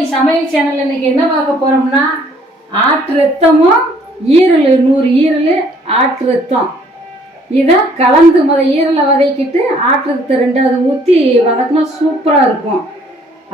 தீபாவளி சமையல் சேனல் இன்னைக்கு என்ன பார்க்க போறோம்னா ஆட்டு ரத்தமும் ஈரல் 100 ஈரல் ஆட்டு ரத்தம் இதை கலந்து ஈரலை வதக்கிட்டு ஆட்டு ரத்தத்தை ரெண்டாவது ஊற்றி வதக்கினா சூப்பராக இருக்கும்.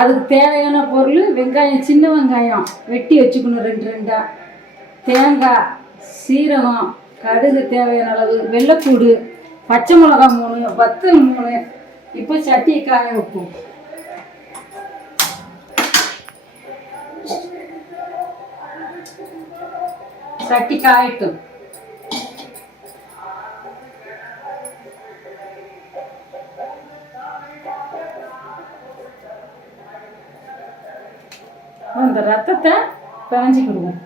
அதுக்கு தேவையான பொருள் வெங்காயம், சின்ன வெங்காயம் வெட்டி வச்சுக்கணும் 2 தேங்காய், சீரகம், கடுகு தேவையான அளவு, வெள்ளைப்பூடு, பச்சை மிளகாய் 3, வத்தல் 3. இப்போ சட்டியை காய வைப்போம். சட்டி காயட்டும். இந்த ரத்தத்தை பிணைஞ்சிக்கிடுவோம்.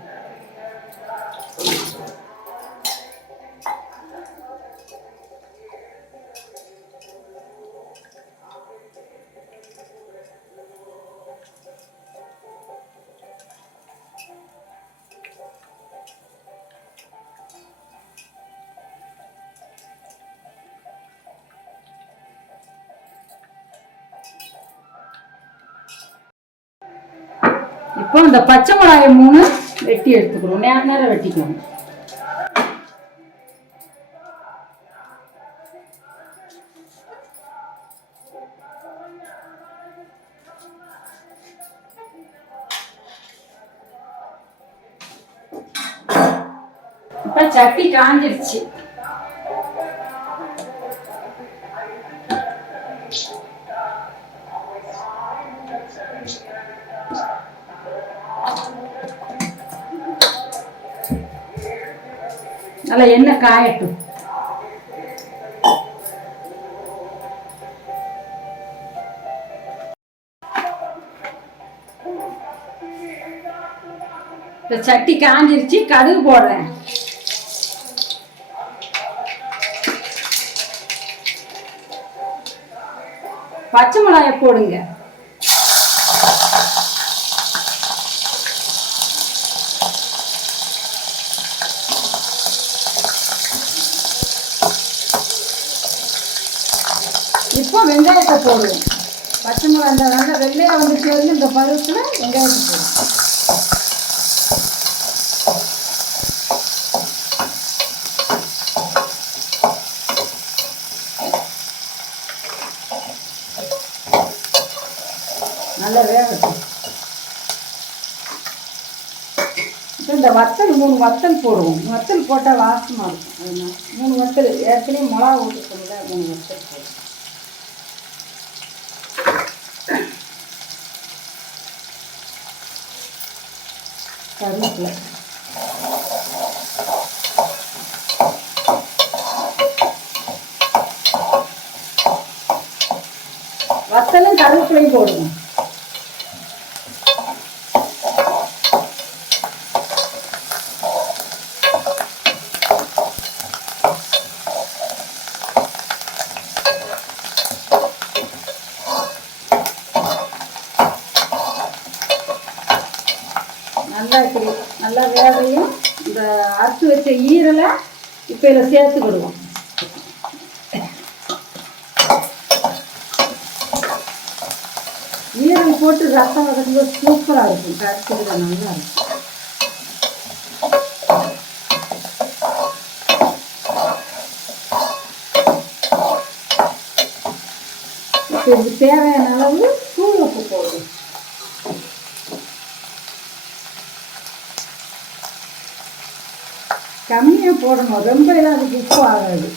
இப்போ இந்த பச்சை மிளகாய் 3 வெட்டி எடுத்துக்கணும். நேரம் வெட்டிக்கணும். இப்போ சட்டி காஞ்சிருச்சு. நல்லா எண்ணெய் காயட்டும். இந்த சட்டி காஞ்சிருச்சு. கடுகு போடுறேன். பச்சை மிளகாய் போடுங்க. இப்போ வெங்காயத்தை போடுவோம். பச்சை மிளகாய் இந்த நல்ல வெள்ளையாக வந்துட்டு வந்து இந்த பருவத்தில் வெங்காயத்தை போடுவோம். நல்லா வேகட்டும். இப்போ இந்த வத்தல் 3 வத்தல் போடுவோம். வத்தல் போட்டால் வாசமாக இருக்கும். அதனால 3 வத்தல் ஏற்கனவே மிளகா ஊற்றிக்கொள்ள 3 வத்தல் போடுவோம். கருவேப்பிலை, வத்தலும் கருவேப்பிலையும் போடுவோம். நல்லா வேகையும் இந்த அறுத்து வச்ச ஈரலை இப்போ இதில் சேர்த்துக்கிடுவோம். ஈரல் போட்டு ரசம் வதக்கும்போது சூப்பராக இருக்கும். கருத்துல நல்லா இருக்கும். இப்போ இதுக்கு தேவையான அளவு தூள் உப்பு போடுவோம். கம்மியாக போடணும். ரொம்ப எல்லாம் அதுக்கு உப்பு ஆகாது.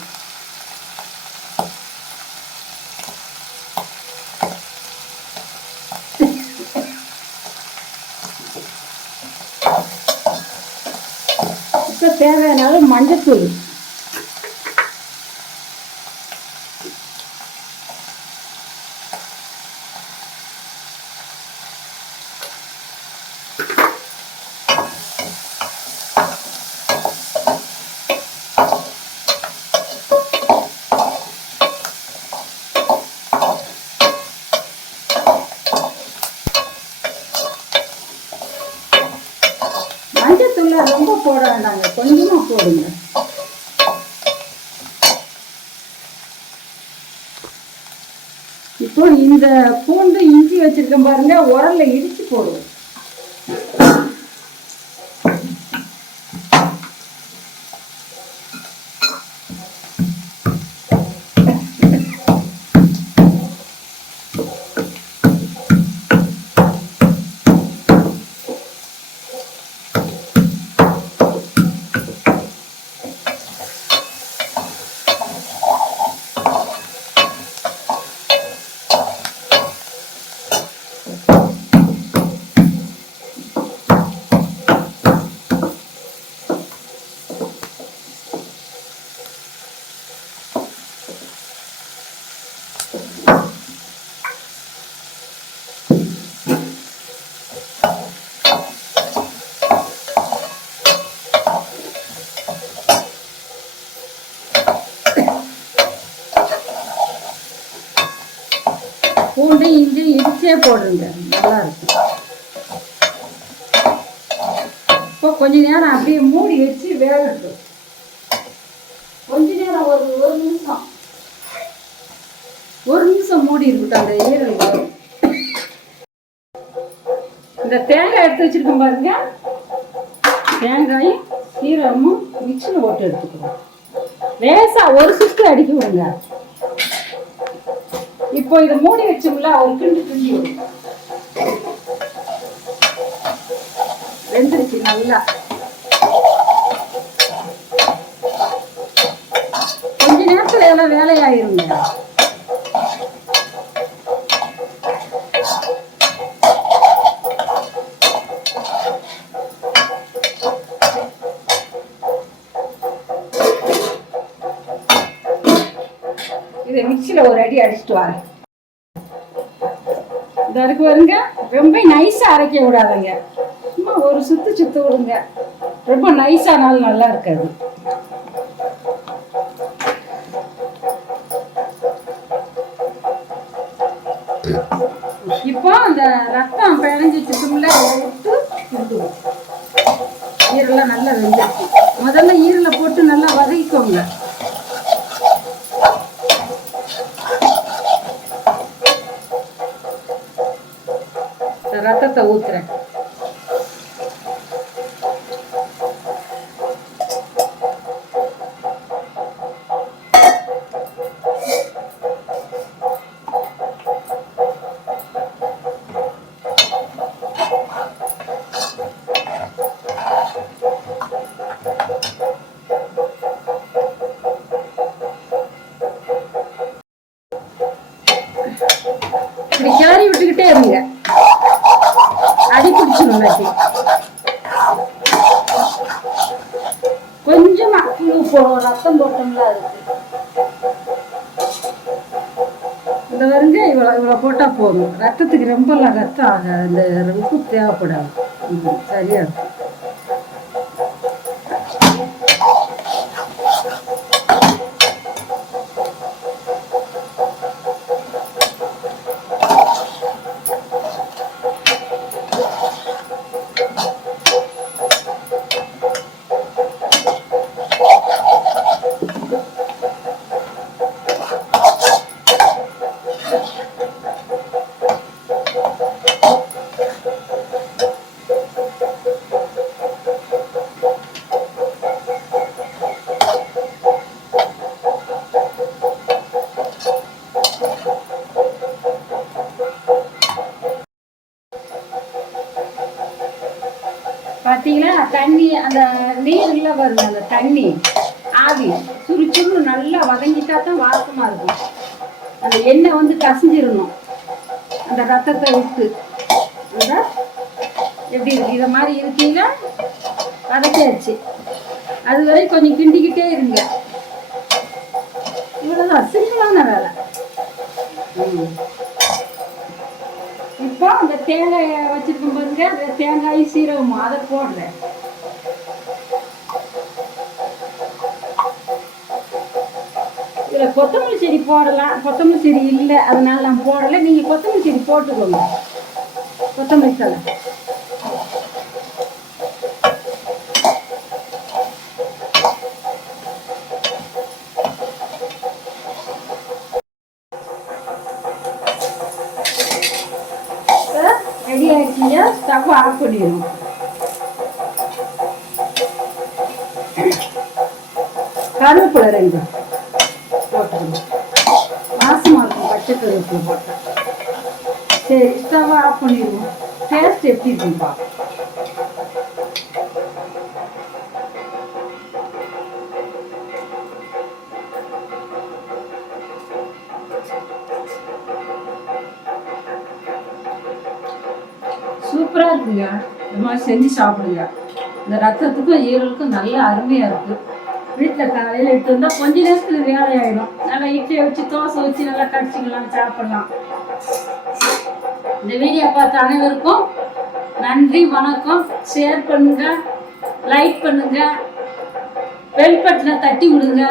இப்போ தேவையான அளவு மஞ்சத்தூள், ரொம்ப போட வேண்டாங்க, கொஞ்சமா போடுங்க. இப்போ இந்த பூண்டு இஞ்சி வச்சிருக்கேன் பாருங்க, உரல்ல இடிச்சு போடுவோம். ஃபஸ்ட்டே போடுங்க, நல்லா இருக்கும். இப்போ கொஞ்ச நேரம் அப்படியே மூடி வச்சு வேகட்டும். கொஞ்ச நேரம் ஒரு நிமிஷம் மூடி இருக்கட்டும். அந்த ஈரல் வரும். இந்த தேங்காய் எடுத்து வச்சிருக்கோம் பாருங்க, தேங்காயும் சீரகமும் மிக்சியில் போட்டு எடுத்துக்கிறோம். லேசா ஒரு சுற்று அடிக்க விடுங்க. இப்போ இதை மூடி வச்சோம்ல, ஒரு கிண்டு விடும். வெந்துருச்சு நல்லா. கொஞ்ச நேரத்துல எல்லாம் வேலையாயிருங்க. இதை மிக்சியில் ஒரு அடி அடிச்சுட்டு வரேன். இந்த இருக்கு வருங்க, ரொம்ப நைஸாக அரைக்க விடாதங்க, சும்மா ஒரு சுத்து விடுங்க. ரொம்ப நைஸானாலும் நல்லா இருக்காது. இப்போ அந்த ரத்தம் பிணைஞ்சு சுத்தம்ல எடுத்து கொடுத்துருவோம். ஈரெல்லாம் நல்லா வெந்துருச்சு. முதல்ல ஈரலை போட்டு நல்லா வதக்கிக்கோங்க. ரத்தத்தை ஊத்துறேன். இப்படி கிளறி விட்டுக்கிட்டே இருங்க, அடி பிடிச்சிடும். கொஞ்சமா கிளு போடும், ரத்தம் போட்டோம்ல அதுக்கு. இந்த வருங்க இவ்வளோ போட்டால் போதும். ரத்தத்துக்கு ரொம்பலாம் ரத்தம் ஆகாது, இந்த உப்பு தேவைப்படாது. சரியா இருக்கும். பார்த்தீங்கன்னா தண்ணி, அந்த நீரில் வருது அந்த தண்ணி ஆவி சுறுசுறு நல்லா வதங்கிட்டா தான் வாசமாக இருக்கும். அந்த எண்ணெய் வந்து கசிஞ்சிடணும் அந்த ரத்தத்தை விட்டு. அந்த எப்படி இருக்கு, இதை மாதிரி இருக்கீங்க வதக்கியாச்சு. அது வரை கொஞ்சம் கிண்டிக்கிட்டே இருங்க. இவ்வளோதான், சிம்பிளான வேலை. இப்போ அந்த தேங்காயை வச்சிருக்கும் பாருங்க, அந்த தேங்காயும் சீரகமும் அதை போடுறேன். இதில் கொத்தமல்லி செடி போடலாம், கொத்தமல்லி செடி இல்லை அதனால நான் போடலை. நீங்கள் கொத்தமல்லி செடி போட்டுக்கோங்க, கொத்தமல்லி தலை. ரெடி ஆயிடுச்சுங்க, ஸ்டவ் ஆஃப் பண்ணிடுவோம். கருவேப்பிலை 2 போட்டுருங்க, வாசமாக இருக்கும் பச்சை கருவேப்பிலை போட்டேன். சரி, ஸ்டவ் ஆஃப் பண்ணிடுவோம். டேஸ்ட் எப்படி இருக்குன்னு பார்ப்போம். சூப்பராக இருக்குங்க. இந்த மாதிரி செஞ்சு சாப்பிடுங்க. இந்த ரத்தத்துக்கும் ஈரலுக்கும் நல்ல அருமையாக இருக்குது. வீட்டில் காலையில் எடுத்து வந்தால் கொஞ்ச நேரத்தில் வேலையாயிடும். நல்லா இட்லியை வச்சு தோசை வச்சு நல்லா கடிச்சிக்கலாம், சாப்பிடலாம். இந்த வீடியோ பார்த்த அனைவருக்கும் நன்றி, வணக்கம். ஷேர் பண்ணுங்க, லைக் பண்ணுங்க, பெல் பட்டனை தட்டி விடுங்க.